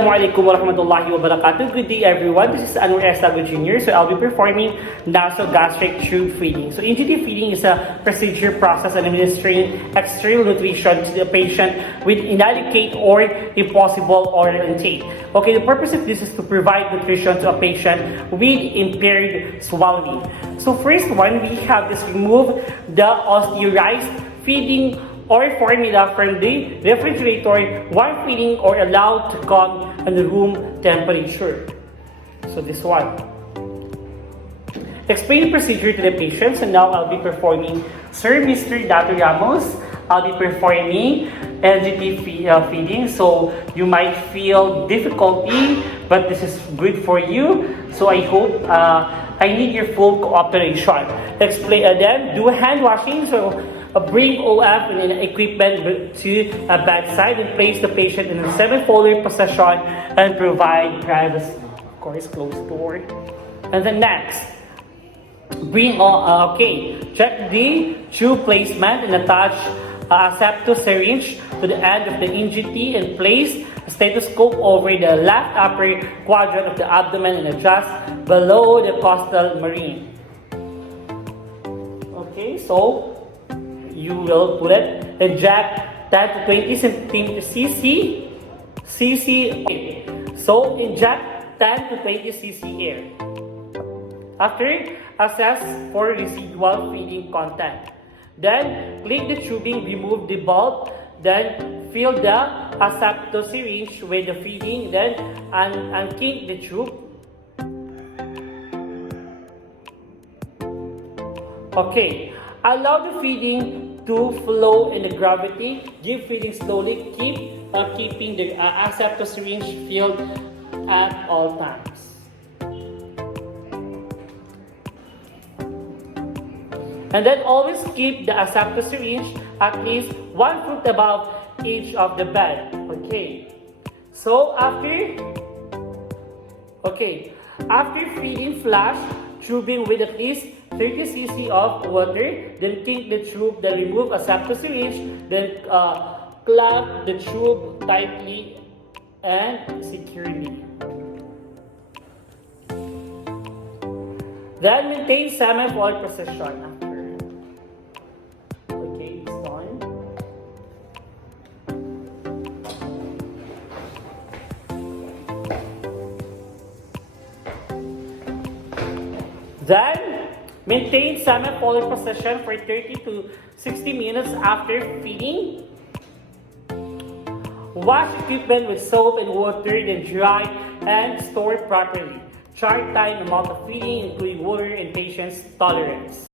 Assalamualaikum warahmatullahi wabarakatuh. Good day everyone. This is Anwar Estago Jr. So I'll be performing nasogastric tube feeding. So Ngt feeding is a procedure process administering external nutrition to the patient with inadequate or impossible oral intake. Okay, the purpose of this is to provide nutrition to a patient with impaired swallowing. So first one, we have is remove the osteorized feeding or formula from the refrigerator while feeding or allowed to come at the room temperature. So this one. Explain the procedure to the patient. So now I'll be performing, Sir Mr. Dato Ramos, I'll be performing Ngt feeding. So you might feel difficulty, but this is good for you. So I hope I need your full cooperation. Explain then do hand washing. So bring OF and equipment to a bedside and place the patient in a semi-forward position and provide privacy. Of course, close door. And then next, check the tube placement and attach a septo syringe to the end of the Ngt and place a stethoscope over the left upper quadrant of the abdomen and adjust below the costal marine. Okay, so you will put it, inject 10 to 20 cc. So inject 10 to 20 cc air. After, assess for residual feeding content. Then click the tubing, remove the bulb, then fill the septo syringe with the feeding, then unkink the tube. Okay, allow the feeding to flow in the gravity. Give feeding slowly. Keeping the septo syringe filled at all times. And then always keep the septo syringe at least 1 foot above each of the bed. Okay. So after feeding, flush tubing with at least 30 cc of water, then kink the tube, then remove a septo syringe, then clamp the tube tightly and securely. Then maintain semi-forward position after. Okay, it's done. Then maintain semi-forward position for 30 to 60 minutes after feeding. Wash equipment with soap and water, then dry and store properly. Chart time, amount of feeding, including water and patient's tolerance.